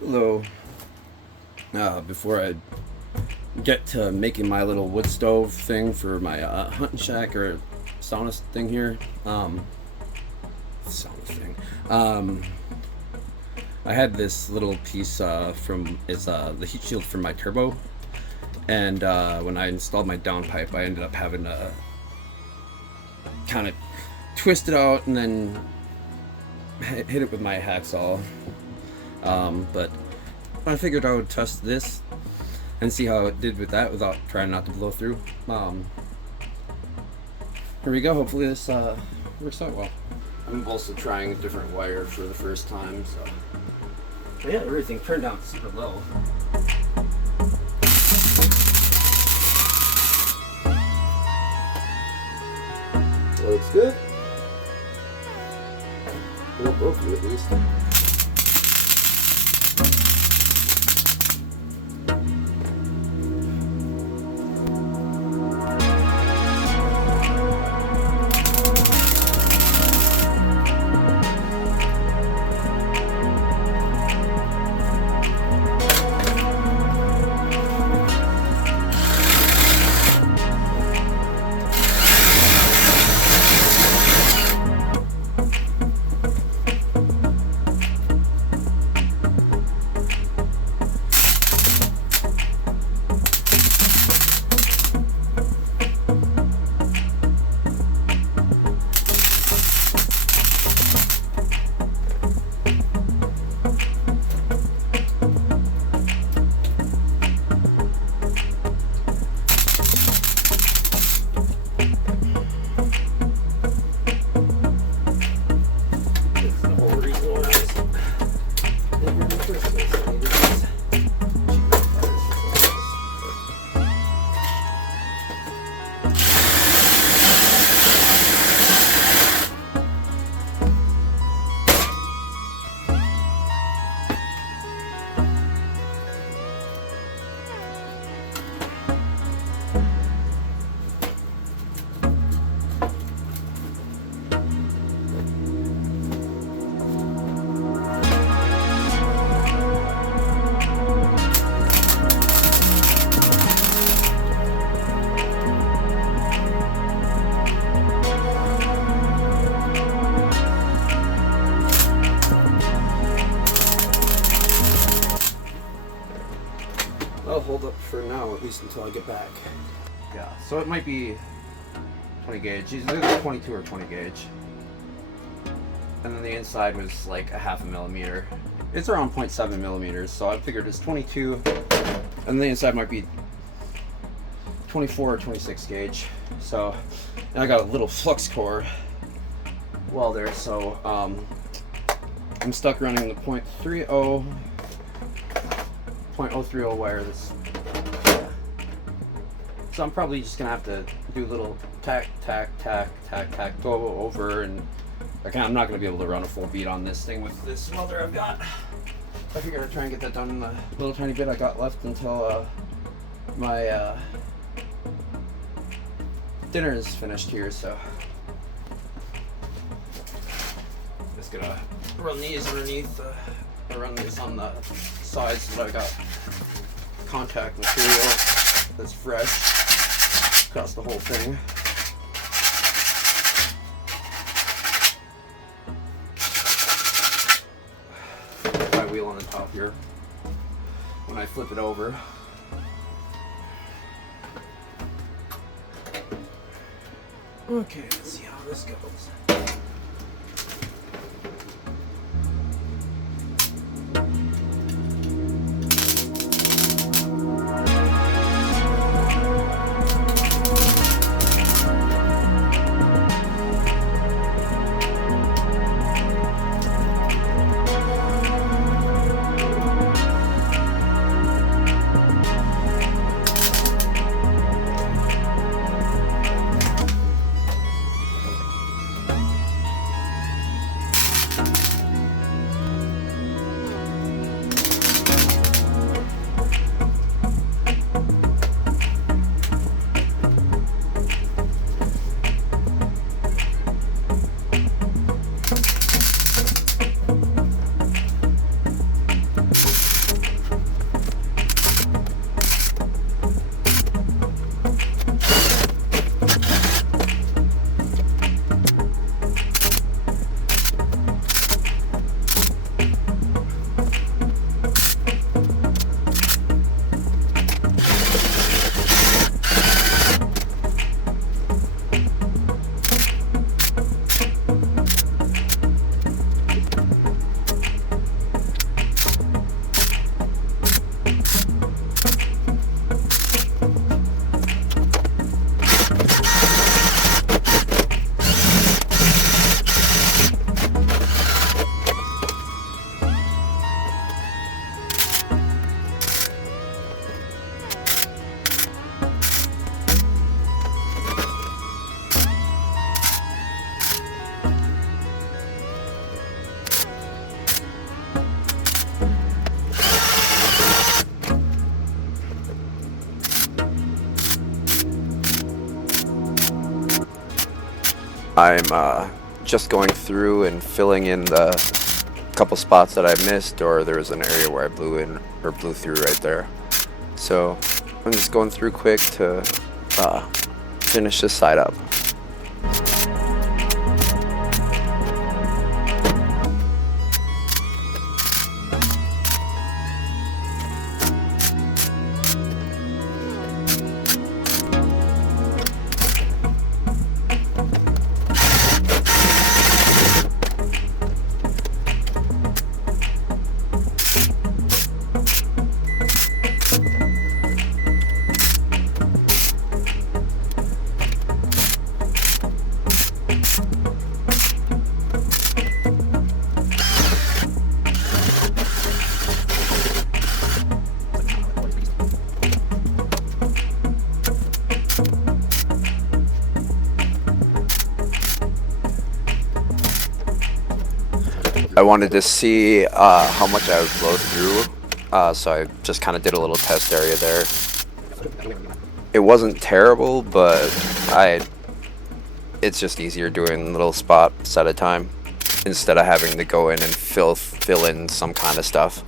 Hello. Before I get to making my little wood stove thing for my hunting shack or sauna thing here, sauna thing, I had this little piece from the heat shield from my turbo, and when I installed my downpipe, I ended up having to kind of twist it out and then hit it with my hacksaw. But I figured I would test this and see how it did with that without trying not to blow through. Here we go. Hopefully this works out well. I'm also trying a different wire for the first time, so. But yeah, everything turned out super low. Looks good. Well, both of you at least. I'll hold up for now, at least until I get back. Yeah, so it might be 20 gauge. It's either 22 or 20 gauge. And then the inside was like a half a millimeter. It's around 0.7 millimeters, so I figured it's 22. And the inside might be 24 or 26 gauge. So, and I got a little flux core welder, so I'm stuck running the 0.30 wire. So I'm probably just gonna have to do a little tack, go over, and I'm not gonna be able to run a full beat on this thing with this welder I've got. I figured I'd try and get that done in the little tiny bit I got left until my dinner is finished here. So just gonna run these underneath. Run these on the sides so that I got contact material that's fresh across the whole thing. My wheel on the top here. When I flip it over, okay, let's see how this goes. I'm just going through and filling in the couple spots that I missed, or there was an area where I blew in or blew through right there. So I'm just going through quick to finish this side up. I wanted to see how much I would blow through, so I just kind of did a little test area there. It wasn't terrible, but it's just easier doing little spots at a time instead of having to go in and fill in some kind of stuff.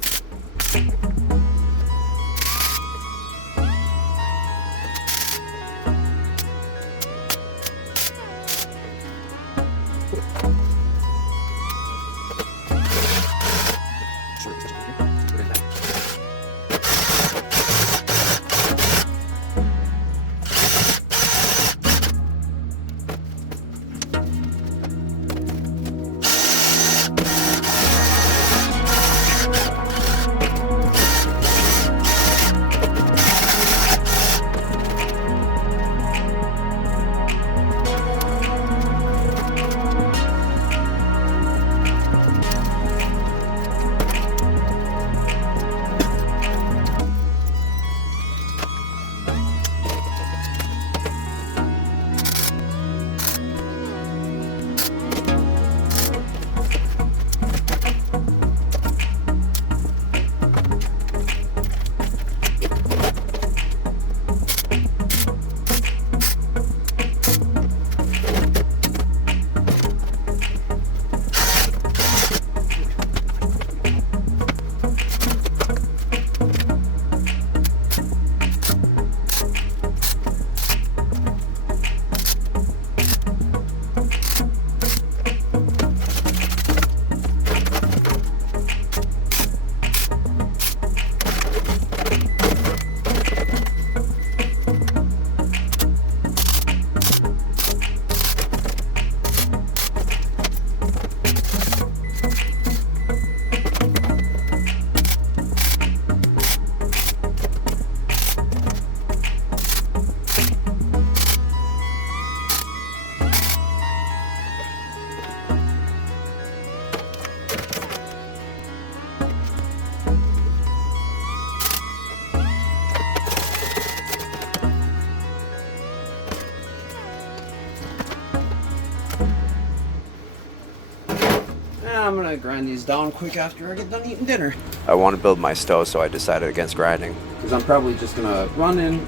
I'm gonna grind these down quick after I get done eating dinner. I want to build my stove, so I decided against grinding. Because I'm probably just gonna run in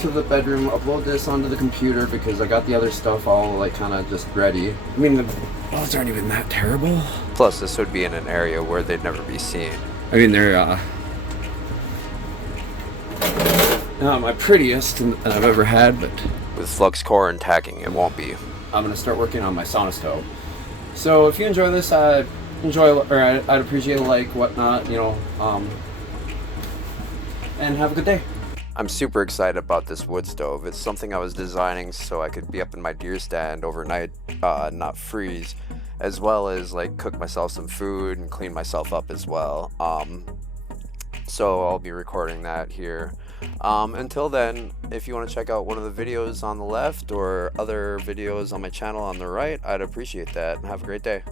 to the bedroom, upload this onto the computer because I got the other stuff all like kind of just ready. I mean, the bolts aren't even that terrible. Plus, this would be in an area where they'd never be seen. I mean, they're not my prettiest that I've ever had, but with flux core and tacking, it won't be. I'm gonna start working on my sauna stove. So if you enjoy this, I'd appreciate a like, whatnot, you know, and have a good day. I'm super excited about this wood stove. It's something I was designing so I could be up in my deer stand overnight, not freeze, as well as like cook myself some food and clean myself up as well. So I'll be recording that here. Until then, if you want to check out one of the videos on the left or other videos on my channel on the right, I'd appreciate that. Have a great day.